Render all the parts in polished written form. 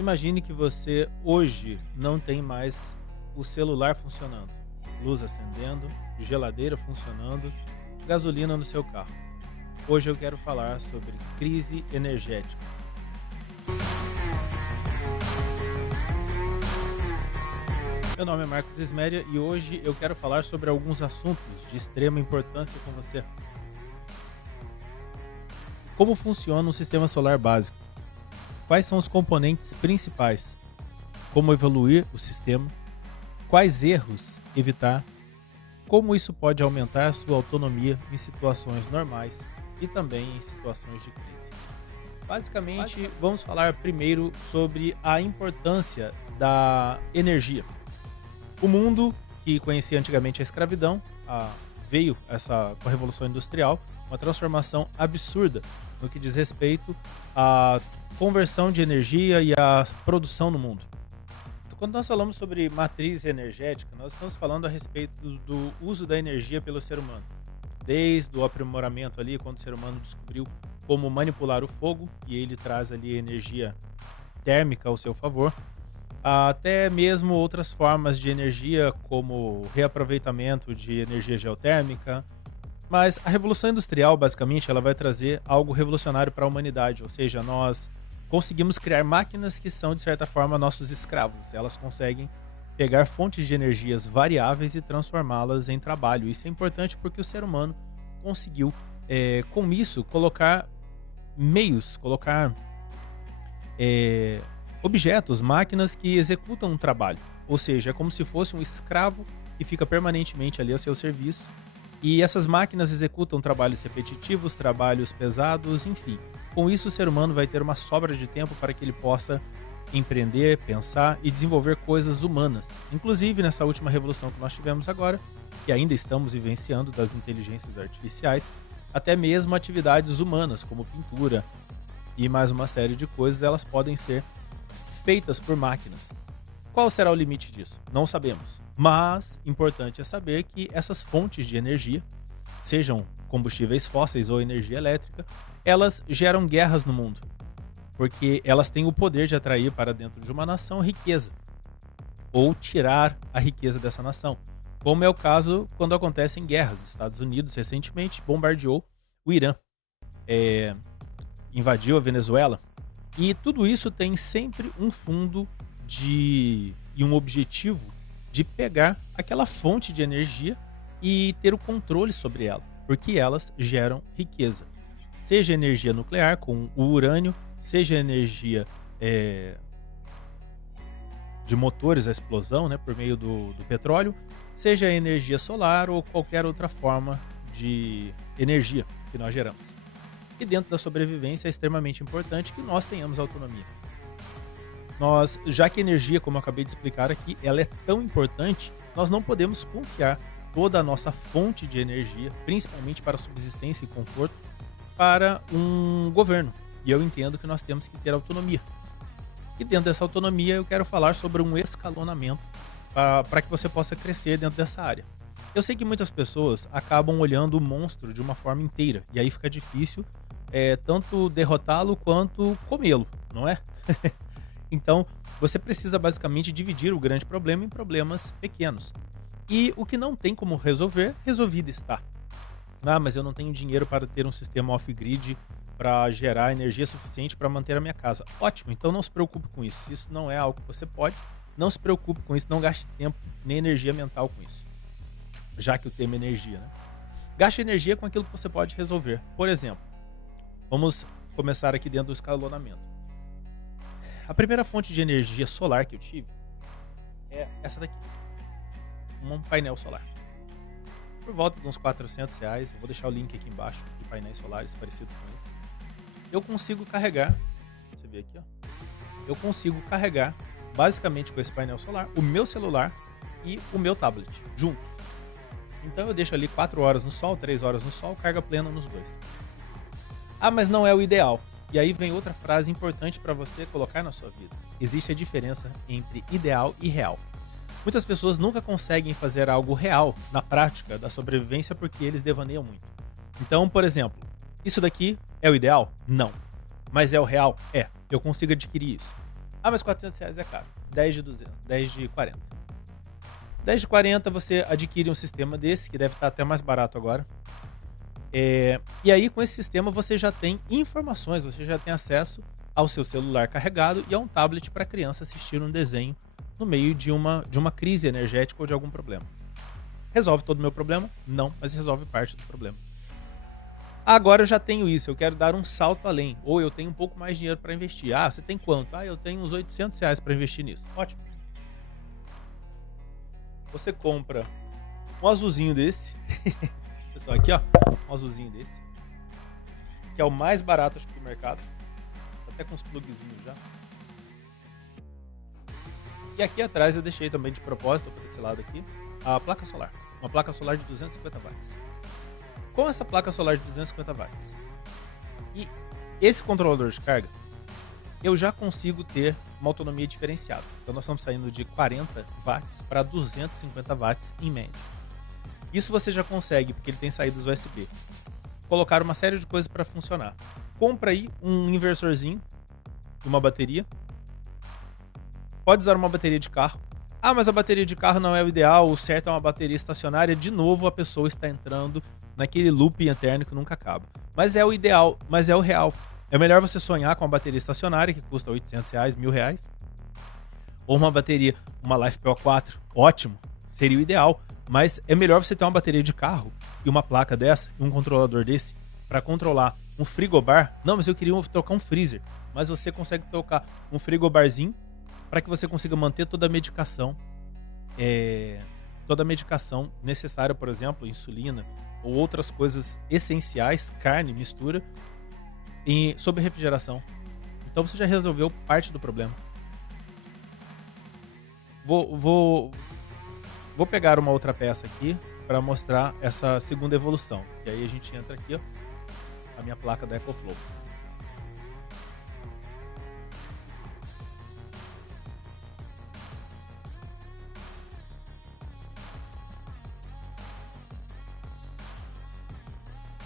Imagine que você hoje não tem mais o celular funcionando, luz acendendo, geladeira funcionando, gasolina no seu carro. Hoje eu quero falar sobre crise energética. Meu nome é Marcos Isméria e hoje eu quero falar sobre alguns assuntos de extrema importância com você. Como funciona um sistema solar básico? Quais são os componentes principais? Como evoluir o sistema? Quais erros evitar? Como isso pode aumentar sua autonomia em situações normais e também em situações de crise? Basicamente, vamos falar primeiro sobre a importância da energia. O mundo, que conhecia antigamente a escravidão, veio com a Revolução Industrial, uma transformação absurda no que diz respeito à conversão de energia e à produção no mundo. Quando nós falamos sobre matriz energética, nós estamos falando a respeito do uso da energia pelo ser humano. Desde o aprimoramento ali, quando o ser humano descobriu como manipular o fogo, e ele traz ali energia térmica ao seu favor, até mesmo outras formas de energia, como reaproveitamento de energia geotérmica. Mas a Revolução Industrial, basicamente, ela vai trazer algo revolucionário para a humanidade, ou seja, nós conseguimos criar máquinas que são, de certa forma, nossos escravos. Elas conseguem pegar fontes de energias variáveis e transformá-las em trabalho. Isso é importante porque o ser humano conseguiu, com isso, colocar meios, objetos, máquinas que executam um trabalho. Ou seja, é como se fosse um escravo que fica permanentemente ali ao seu serviço. E essas máquinas executam trabalhos repetitivos, trabalhos pesados, enfim. Com isso, o ser humano vai ter uma sobra de tempo para que ele possa empreender, pensar e desenvolver coisas humanas. Inclusive, nessa última revolução que nós tivemos agora, que ainda estamos vivenciando das inteligências artificiais, até mesmo atividades humanas, como pintura e mais uma série de coisas, elas podem ser feitas por máquinas. Qual será o limite disso? Não sabemos. Mas importante é saber que essas fontes de energia, sejam combustíveis fósseis ou energia elétrica, elas geram guerras no mundo, porque elas têm o poder de atrair para dentro de uma nação riqueza, ou tirar a riqueza dessa nação, como é o caso quando acontecem guerras. Os Estados Unidos recentemente bombardeou o Irã, invadiu a Venezuela, e tudo isso tem sempre um fundo e um objetivo de pegar aquela fonte de energia e ter o controle sobre ela, porque elas geram riqueza. Seja energia nuclear com o urânio, seja energia de motores à explosão, né, por meio do petróleo, seja energia solar ou qualquer outra forma de energia que nós geramos. E dentro da sobrevivência é extremamente importante que nós tenhamos autonomia. Já que a energia, como eu acabei de explicar aqui, ela é tão importante, nós não podemos confiar toda a nossa fonte de energia, principalmente para subsistência e conforto, para um governo. E eu entendo que nós temos que ter autonomia. E dentro dessa autonomia eu quero falar sobre um escalonamento para que você possa crescer dentro dessa área. Eu sei que muitas pessoas acabam olhando o monstro de uma forma inteira, e aí fica difícil tanto derrotá-lo quanto comê-lo, não é? Então, você precisa basicamente dividir o grande problema em problemas pequenos. E o que não tem como resolver, resolvido está. Mas eu não tenho dinheiro para ter um sistema off-grid para gerar energia suficiente para manter a minha casa. Ótimo, então não se preocupe com isso. Isso não é algo que você pode. Não se preocupe com isso, não gaste tempo nem energia mental com isso. Já que o tema é energia, né? Gaste energia com aquilo que você pode resolver. Por exemplo, vamos começar aqui dentro do escalonamento. A primeira fonte de energia solar que eu tive é essa daqui. Um painel solar. Por volta de uns R$ 400, eu vou deixar o link aqui embaixo de painéis solares parecidos com esse. Eu consigo carregar, você vê aqui, ó. Eu consigo carregar, basicamente com esse painel solar, o meu celular e o meu tablet, juntos. Então eu deixo ali 4 horas no sol, 3 horas no sol, carga plena nos dois. Mas não é o ideal. E aí vem outra frase importante para você colocar na sua vida. Existe a diferença entre ideal e real. Muitas pessoas nunca conseguem fazer algo real na prática da sobrevivência porque eles devaneiam muito. Então, por exemplo, isso daqui é o ideal? Não. Mas é o real? É. Eu consigo adquirir isso. Ah, mas R$ 400 é caro. 10 de 200, 10 de 40. 10 de 40 você adquire um sistema desse, que deve estar até mais barato agora. E aí, com esse sistema, você já tem informações, você já tem acesso ao seu celular carregado e a um tablet para a criança assistir um desenho no meio de uma crise energética ou de algum problema. Resolve todo o meu problema? Não, mas resolve parte do problema. Agora eu já tenho isso, eu quero dar um salto além, ou eu tenho um pouco mais de dinheiro para investir. Ah, você tem quanto? Ah, eu tenho uns R$ 800 para investir nisso. Ótimo. Você compra um azulzinho desse. Pessoal, aqui ó, um azulzinho desse. Que é o mais barato, acho que, do mercado. Até com os plugzinhos já. E aqui atrás eu deixei também de propósito, por esse lado aqui, a placa solar. Uma placa solar de 250 watts. Com essa placa solar de 250 watts e esse controlador de carga, eu já consigo ter uma autonomia diferenciada. Então nós estamos saindo de 40 watts para 250 watts em média. Isso você já consegue, porque ele tem saídas USB. Colocar uma série de coisas para funcionar. Compra aí um inversorzinho e uma bateria. Pode usar uma bateria de carro. Ah, mas a bateria de carro não é o ideal, o certo é uma bateria estacionária. De novo, a pessoa está entrando naquele loop eterno que nunca acaba. Mas é o ideal, mas é o real. É melhor você sonhar com uma bateria estacionária, que custa R$800, R$1.000. Ou uma bateria, uma LiFePO4, ótimo, seria o ideal. Mas é melhor você ter uma bateria de carro e uma placa dessa, e um controlador desse, para controlar um frigobar. Não, mas eu queria trocar um freezer. Mas você consegue trocar um frigobarzinho para que você consiga manter toda a medicação necessária, por exemplo, insulina ou outras coisas essenciais, carne, mistura, sob refrigeração. Então você já resolveu parte do problema. Vou pegar uma outra peça aqui para mostrar essa segunda evolução. E aí a gente entra aqui, ó, a minha placa da EcoFlow.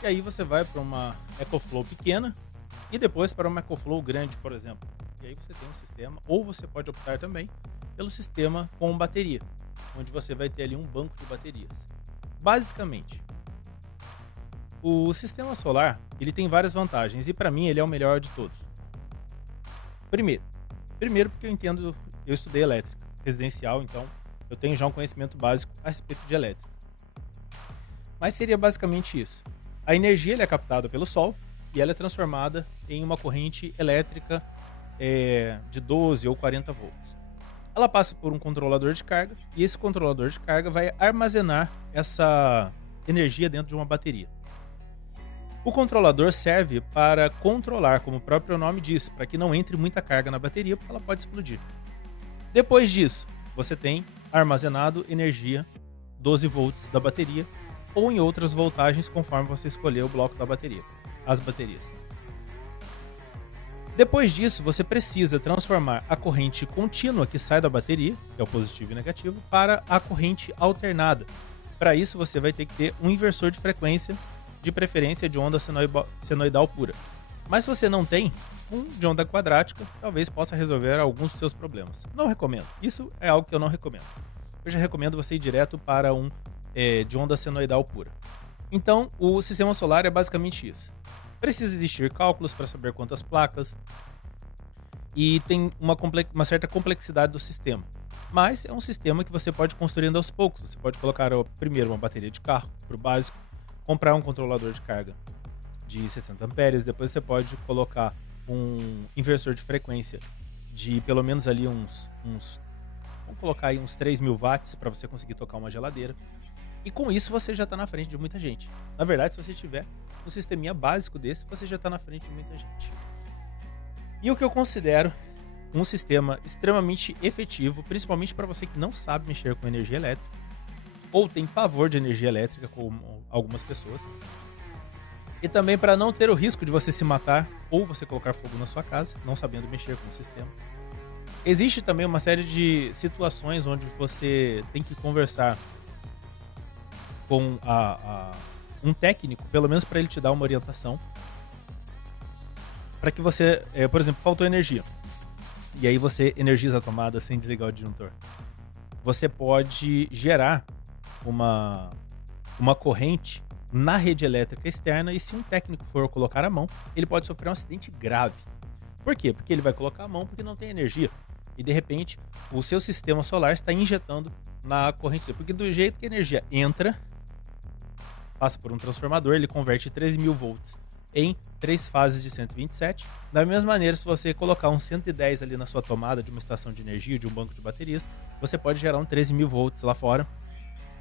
E aí você vai para uma EcoFlow pequena e depois para uma EcoFlow grande, por exemplo. E aí você tem um sistema, ou você pode optar também pelo sistema com bateria, onde você vai ter ali um banco de baterias. Basicamente, o sistema solar, ele tem várias vantagens e para mim ele é o melhor de todos. Primeiro porque eu estudei elétrica residencial, então eu tenho já um conhecimento básico a respeito de elétrica. Mas seria basicamente isso. A energia é captada pelo sol e ela é transformada em uma corrente elétrica de 12 ou 40 volts. Ela passa por um controlador de carga e esse controlador de carga vai armazenar essa energia dentro de uma bateria. O controlador serve para controlar, como o próprio nome diz, para que não entre muita carga na bateria, porque ela pode explodir. Depois disso, você tem armazenado energia 12 volts da bateria ou em outras voltagens conforme você escolher o bloco da bateria, as baterias. Depois disso, você precisa transformar a corrente contínua que sai da bateria, que é o positivo e negativo, para a corrente alternada. Para isso, você vai ter que ter um inversor de frequência, de preferência de onda senoidal pura. Mas se você não tem, um de onda quadrática talvez possa resolver alguns dos seus problemas. Não recomendo. Isso é algo que eu não recomendo. Eu já recomendo você ir direto para um de onda senoidal pura. Então, o sistema solar é basicamente isso. Precisa existir cálculos para saber quantas placas e tem uma certa complexidade do sistema. Mas é um sistema que você pode construindo aos poucos. Você pode colocar primeiro uma bateria de carro para o básico, comprar um controlador de carga de 60 amperes, depois você pode colocar um inversor de frequência de pelo menos ali vamos colocar aí uns 3.000 watts para você conseguir tocar uma geladeira. E com isso você já está na frente de muita gente. Na verdade, se você tiver um sisteminha básico desse, você já está na frente de muita gente. E o que eu considero um sistema extremamente efetivo, principalmente para você que não sabe mexer com energia elétrica, ou tem pavor de energia elétrica, como algumas pessoas, e também para não ter o risco de você se matar ou você colocar fogo na sua casa, não sabendo mexer com o sistema. Existe também uma série de situações onde você tem que conversar com um técnico, pelo menos para ele te dar uma orientação, para que você, por exemplo, faltou energia. e aí você energiza a tomada sem desligar o disjuntor. Você pode gerar uma corrente na rede elétrica externa e se um técnico for colocar a mão, ele pode sofrer um acidente grave. Por quê? Porque ele vai colocar a mão porque não tem energia. E de repente, o seu sistema solar está injetando na corrente dele. Porque do jeito que a energia entra, passa por um transformador, ele converte 13.000 volts em 3 fases de 127. Da mesma maneira, se você colocar um 110 ali na sua tomada de uma estação de energia, de um banco de baterias, você pode gerar um 13.000 volts lá fora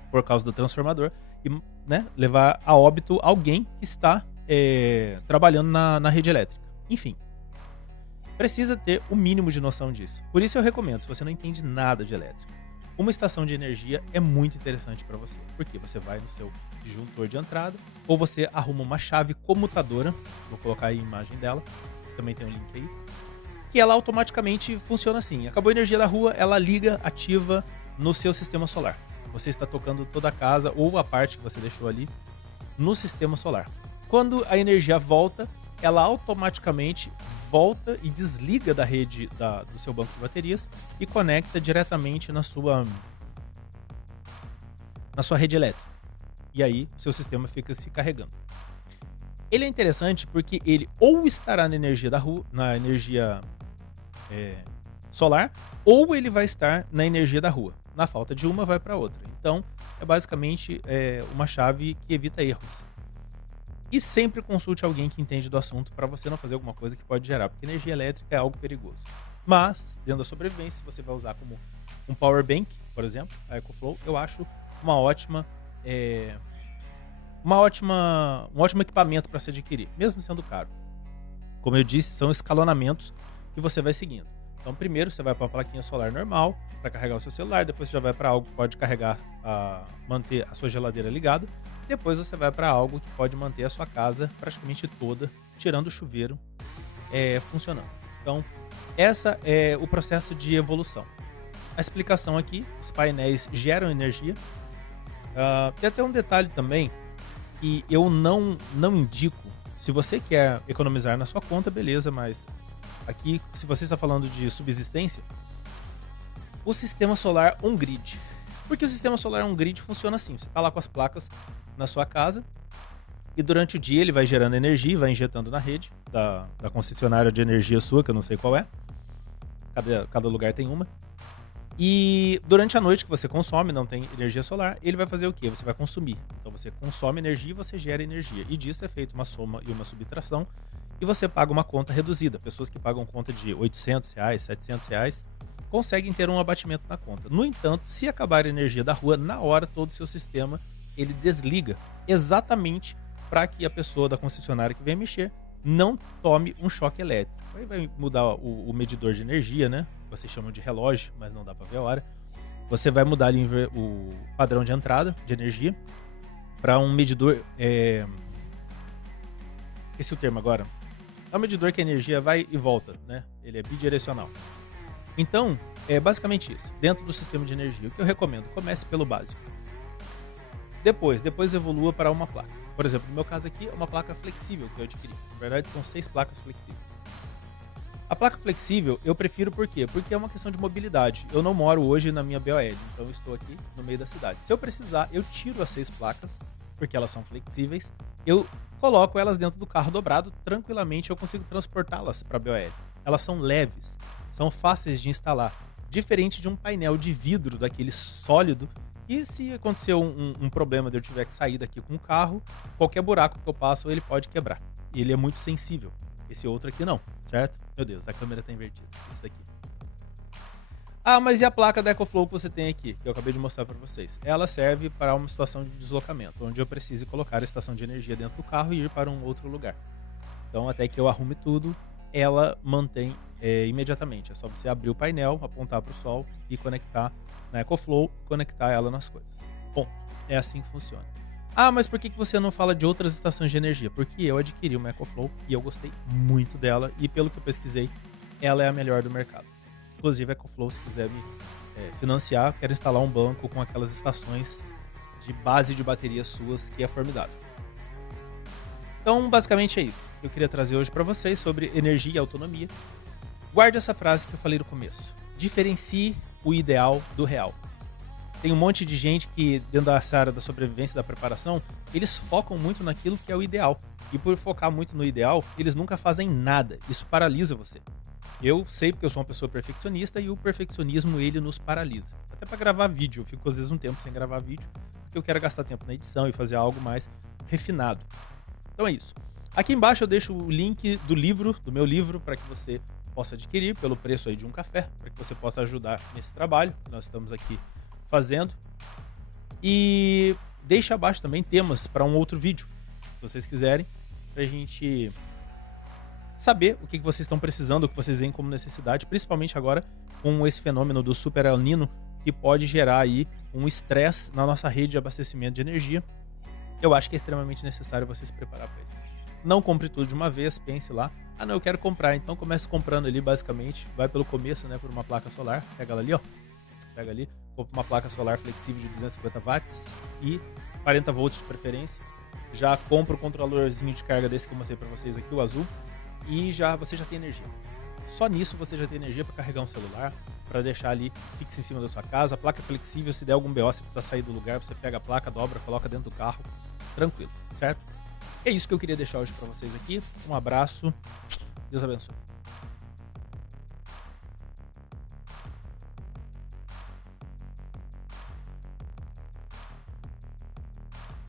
por causa do transformador e, né, levar a óbito alguém que está trabalhando na rede elétrica. Enfim, precisa ter o mínimo de noção disso. Por isso eu recomendo, se você não entende nada de elétrica, uma estação de energia é muito interessante para você. Porque você vai no seu disjuntor de entrada, ou você arruma uma chave comutadora, vou colocar aí a imagem dela, também tem um link aí, que ela automaticamente funciona assim. Acabou a energia da rua, ela liga, ativa no seu sistema solar. Você está tocando toda a casa ou a parte que você deixou ali no sistema solar. Quando a energia volta, ela automaticamente volta e desliga da rede do seu banco de baterias e conecta diretamente na sua rede elétrica. E aí o seu sistema fica se carregando. Ele é interessante porque ele ou estará na energia da rua, na energia solar, ou ele vai estar na energia da rua. Na falta de uma, vai para outra. Então, é basicamente uma chave que evita erros. E sempre consulte alguém que entende do assunto para você não fazer alguma coisa que pode gerar, porque energia elétrica é algo perigoso. Mas, dentro da sobrevivência, se você vai usar como um power bank, por exemplo, a EcoFlow, eu acho um ótimo equipamento para se adquirir, mesmo sendo caro. Como eu disse, são escalonamentos que você vai seguindo. Então, primeiro você vai para uma plaquinha solar normal para carregar o seu celular, depois você já vai para algo que pode carregar, manter a sua geladeira ligada. Depois você vai para algo que pode manter a sua casa praticamente toda, tirando o chuveiro, funcionando. Então, essa é o processo de evolução. A explicação aqui, os painéis geram energia. Tem até um detalhe também que eu não indico. Se você quer economizar na sua conta, beleza, mas aqui, se você está falando de subsistência, o sistema solar on-grid. Porque o sistema solar on-grid funciona assim, você está lá com as placas na sua casa e durante o dia ele vai gerando energia e vai injetando na rede da concessionária de energia sua, que eu não sei qual é. Cada lugar tem uma. E durante a noite que você consome, não tem energia solar, ele vai fazer o quê? Você vai consumir. Então você consome energia e você gera energia. E disso é feita uma soma e uma subtração e você paga uma conta reduzida. Pessoas que pagam conta de R$800, R$700 conseguem ter um abatimento na conta. No entanto, se acabar a energia da rua, na hora todo o seu sistema ele desliga, exatamente para que a pessoa da concessionária que vem mexer não tome um choque elétrico. Aí vai mudar o medidor de energia, né? Vocês chamam de relógio, mas não dá para ver a hora. Você vai mudar ali o padrão de entrada de energia para um medidor. Esqueci o termo agora. É um medidor que a energia vai e volta, né? Ele é bidirecional. Então, é basicamente isso. Dentro do sistema de energia, o que eu recomendo? Comece pelo básico. Depois evolua para uma placa. Por exemplo, no meu caso aqui, é uma placa flexível que eu adquiri. Na verdade, são 6 placas flexíveis. A placa flexível eu prefiro por quê? Porque é uma questão de mobilidade. Eu não moro hoje na minha BOL, então eu estou aqui no meio da cidade. Se eu precisar, eu tiro as 6 placas, porque elas são flexíveis. Eu coloco elas dentro do carro dobrado, tranquilamente eu consigo transportá-las para a BOL. Elas são leves, são fáceis de instalar. Diferente de um painel de vidro daquele sólido. E se acontecer um problema de eu tiver que sair daqui com o carro, qualquer buraco que eu passo, ele pode quebrar. E ele é muito sensível. Esse outro aqui não, certo? Meu Deus, a câmera tá invertida. Esse daqui. Ah, mas e a placa da EcoFlow que você tem aqui, que eu acabei de mostrar para vocês? Ela serve para uma situação de deslocamento, onde eu precise colocar a estação de energia dentro do carro e ir para um outro lugar. Então, até que eu arrume tudo, ela mantém imediatamente. É só você abrir o painel, apontar para o sol e conectar na EcoFlow, conectar ela nas coisas. Bom, é assim que funciona. Ah, mas por que você não fala de outras estações de energia? Porque eu adquiri uma EcoFlow e eu gostei muito dela e pelo que eu pesquisei, ela é a melhor do mercado. Inclusive a EcoFlow, se quiser me financiar, quero instalar um banco com aquelas estações de base de baterias suas, que é formidável. Então, basicamente é isso que eu queria trazer hoje para vocês sobre energia e autonomia. Guarde essa frase que eu falei no começo. Diferencie o ideal do real. Tem um monte de gente que, dentro dessa área da sobrevivência e da preparação, eles focam muito naquilo que é o ideal. E por focar muito no ideal, eles nunca fazem nada. Isso paralisa você. Eu sei porque eu sou uma pessoa perfeccionista e o perfeccionismo, ele nos paralisa. Até para gravar vídeo, eu fico às vezes um tempo sem gravar vídeo, porque eu quero gastar tempo na edição e fazer algo mais refinado. Então é isso. Aqui embaixo eu deixo o link do meu livro, para que você possa adquirir pelo preço aí de um café, para que você possa ajudar nesse trabalho que nós estamos aqui fazendo. E deixa abaixo também temas para um outro vídeo, se vocês quiserem, pra gente saber o que vocês estão precisando, o que vocês veem como necessidade, principalmente agora com esse fenômeno do Super El Niño, que pode gerar aí um estresse na nossa rede de abastecimento de energia. Eu acho que é extremamente necessário você se preparar para isso. Não compre tudo de uma vez, pense lá. Ah, não, eu quero comprar, então comece comprando ali, basicamente. Vai pelo começo, né, por uma placa solar. Pega ela ali, ó. Pega ali, compra uma placa solar flexível de 250 watts e 40 volts de preferência. Já compra o controladorzinho de carga desse que eu mostrei para vocês aqui, o azul. E você já tem energia. Só nisso você já tem energia para carregar um celular, para deixar ali fixo em cima da sua casa. A placa é flexível, se der algum BO, se precisar sair do lugar, você pega a placa, dobra, coloca dentro do carro, tranquilo, certo? É isso que eu queria deixar hoje para vocês aqui. Um abraço, Deus abençoe.